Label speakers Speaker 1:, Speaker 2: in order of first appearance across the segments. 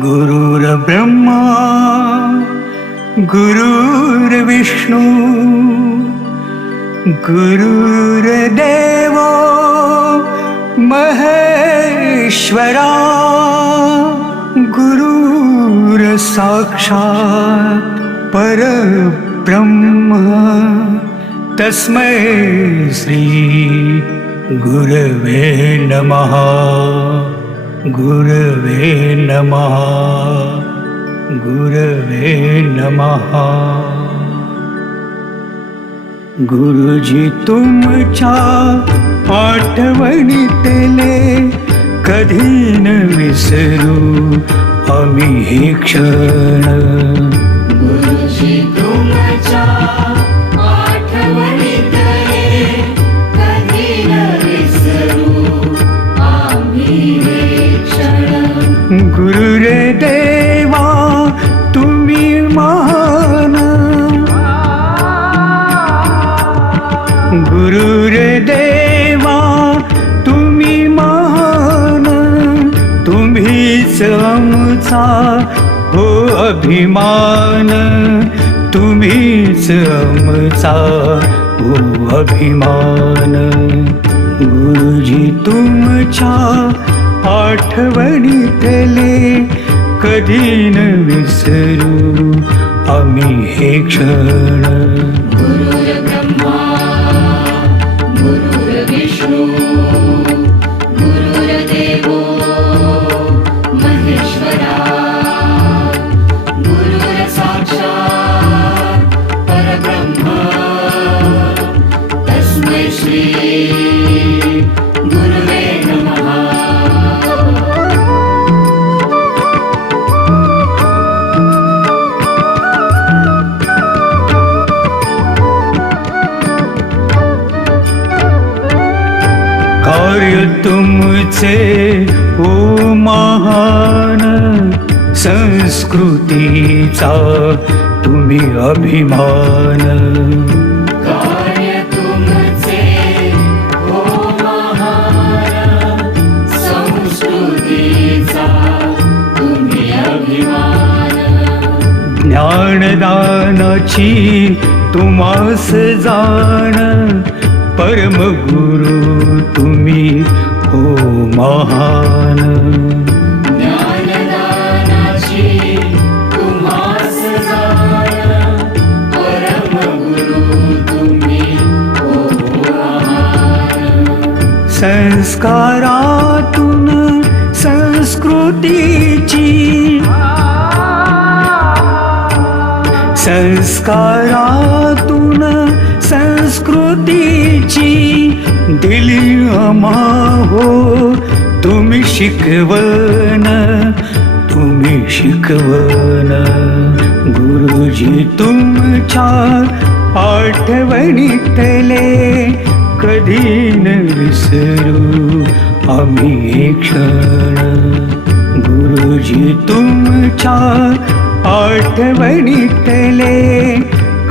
Speaker 1: गुरुर्ब्रह्मा गुरुर्विष्णू गुरुर्देव महेश्वरा गुरुर साक्षात् परब्रह्म। तस्मै श्री गुरवे नमः गुरवे नमः। गुरवे नमः। गुरुजी तुमच्या आठवणीतले कधी न विसरू हे क्षण अभिमान तुम्हीच आमचा ओ अभिमान. गुरुजी तुमच्या आठवणीतले कधी न विसरू आम्ही हे क्षण.
Speaker 2: गुरुर्ब्रह्मा
Speaker 1: तुमचे ओ महान संस्कृतीचा तुम्ही अभिमान.
Speaker 2: कार्य तुमचे ओ महान संस्कृतीचा तुम्ही अभिमान.
Speaker 1: ज्ञानदानाची तुम्हास जाण परमगुरु तुम्ही हो महान. संस्कारातून संस्कृतीची संस्कारातून संस्कृतीची दिली अमा हो तुम्ही शिकवण तुम्ही शिकवण. गुरुजी तुमच्या आठवणीतले कधी न विसरू आम्ही क्षण. गुरुजी तुमच्या आठवणीतले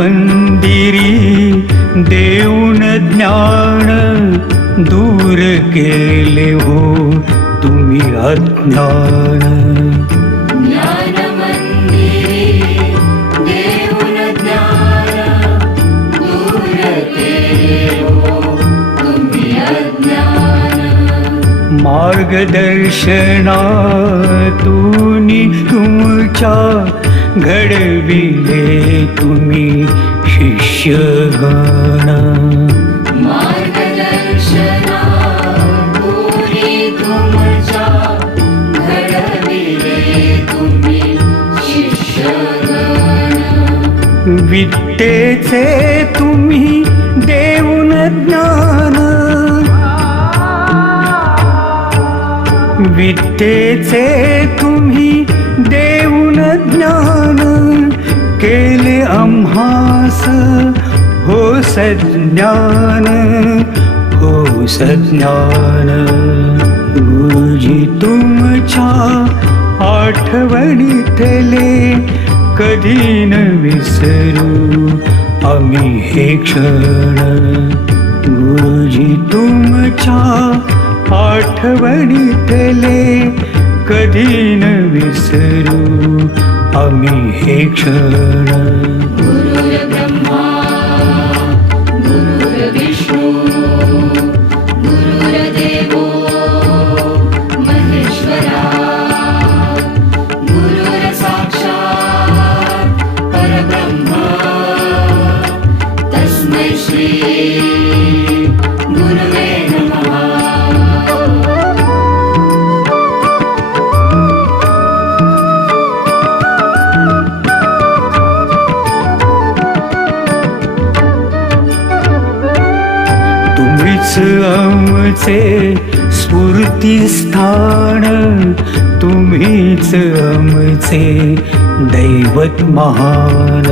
Speaker 1: मंदिरी देऊन ज्ञान दूर केले हो तुम्ही अज्ञान. शिष्यगण
Speaker 2: मार्गदर्शना पुरी तुमच्या घडविले तुम्ही शिष्यगण.
Speaker 1: विद्येचे तुम्ही देऊन ज्ञान. विद्येचे तुम्ही देऊन ज्ञान. हो सज्ञान हो सज्ञान गुरुजी तुमच्या आठवणीतले कधी न विसरू आम्ही हे क्षण. गुरुजी तुमच्या आठवणीतले कधी न विसरू आम्ही हे क्षण. you. आमचे स्फूर्तिस्थान तुम्हीच आमचे दैवत महान.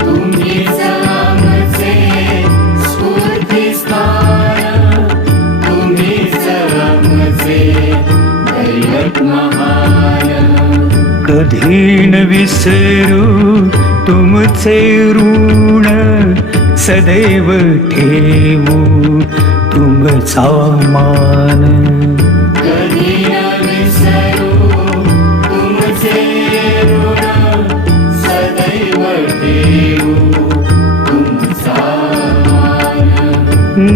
Speaker 2: तुम्हीच आमचे स्फूर्तिस्थान तुम्हीच आमचे दैवत महान.
Speaker 1: कधी न विसरू तुमचे ऋण सदैव ठेवू. तुमचा मान.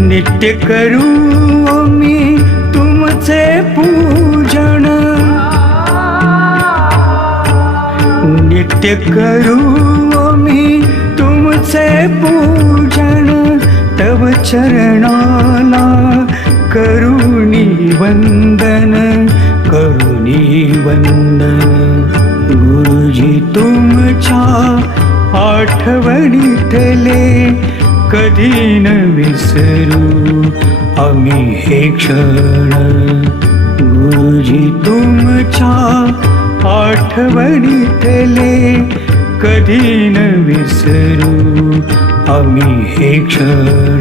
Speaker 1: नित्य करू आम्ही तुमचे पूजन. नित्य करू आम्ही तुमचे पूजन. तव चरणाला करुणी वंदन करुणी वंदन। गुरुजी तुमच्या आठवणीतले कधी न विसरू आम्ही हे क्षण। गुरुजी तुमच्या आठवणीतले कधी न विसरू आम्ही हे क्षण।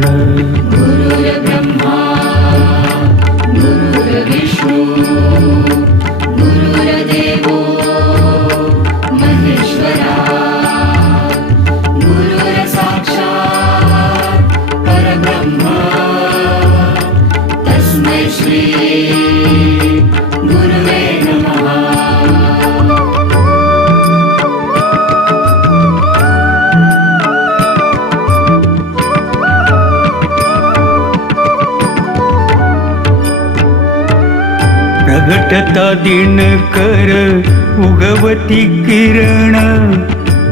Speaker 1: प्रगटता दिन कर उगवती किरण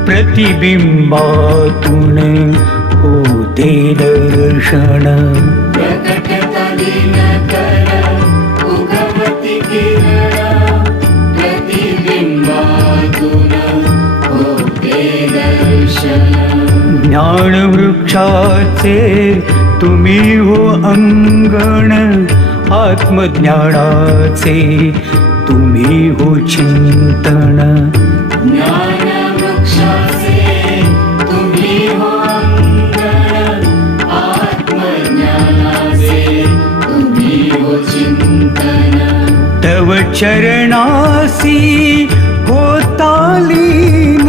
Speaker 1: प्रतिबिंबातून होते दर्शन.
Speaker 2: ज्ञानवृक्षाचे तुम्ही हो अंगण आत्मज्ञानाचे तुम्ही हो चिंतन.
Speaker 1: तव चरणासी होता लीन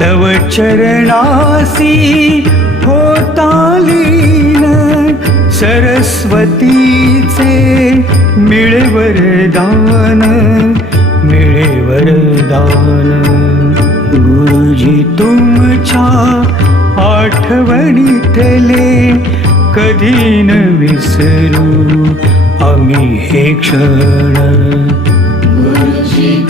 Speaker 1: तव चरणासी सरस्वतीचे मिळे वरदान मिळे वरदान गुरुजी तुमच्या आठवणीतले कधी न विसरू आम्ही हे क्षण.
Speaker 2: गुरुजी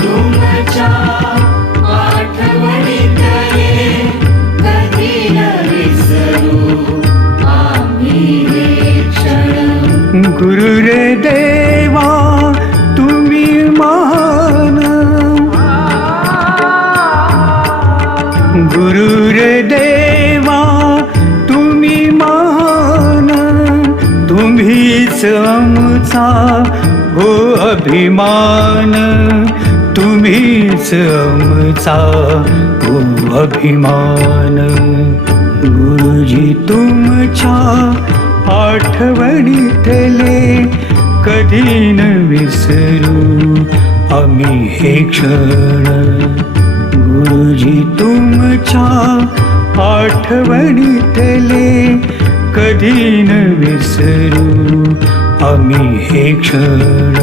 Speaker 2: गुरुर देवा तुम्ही महान. गुरु
Speaker 1: रे देवा तुम्ही महान. तुम्हीच आमचा हो अभिमान. तुम्हीच आमचा हो अभिमान. गुरुजी तुमच्या आठवणीतले कधी न विसरू आम्ही हे क्षण. गुरुजी तुमच्या आठवणीतले कधी न विसरू आम्ही हे क्षण.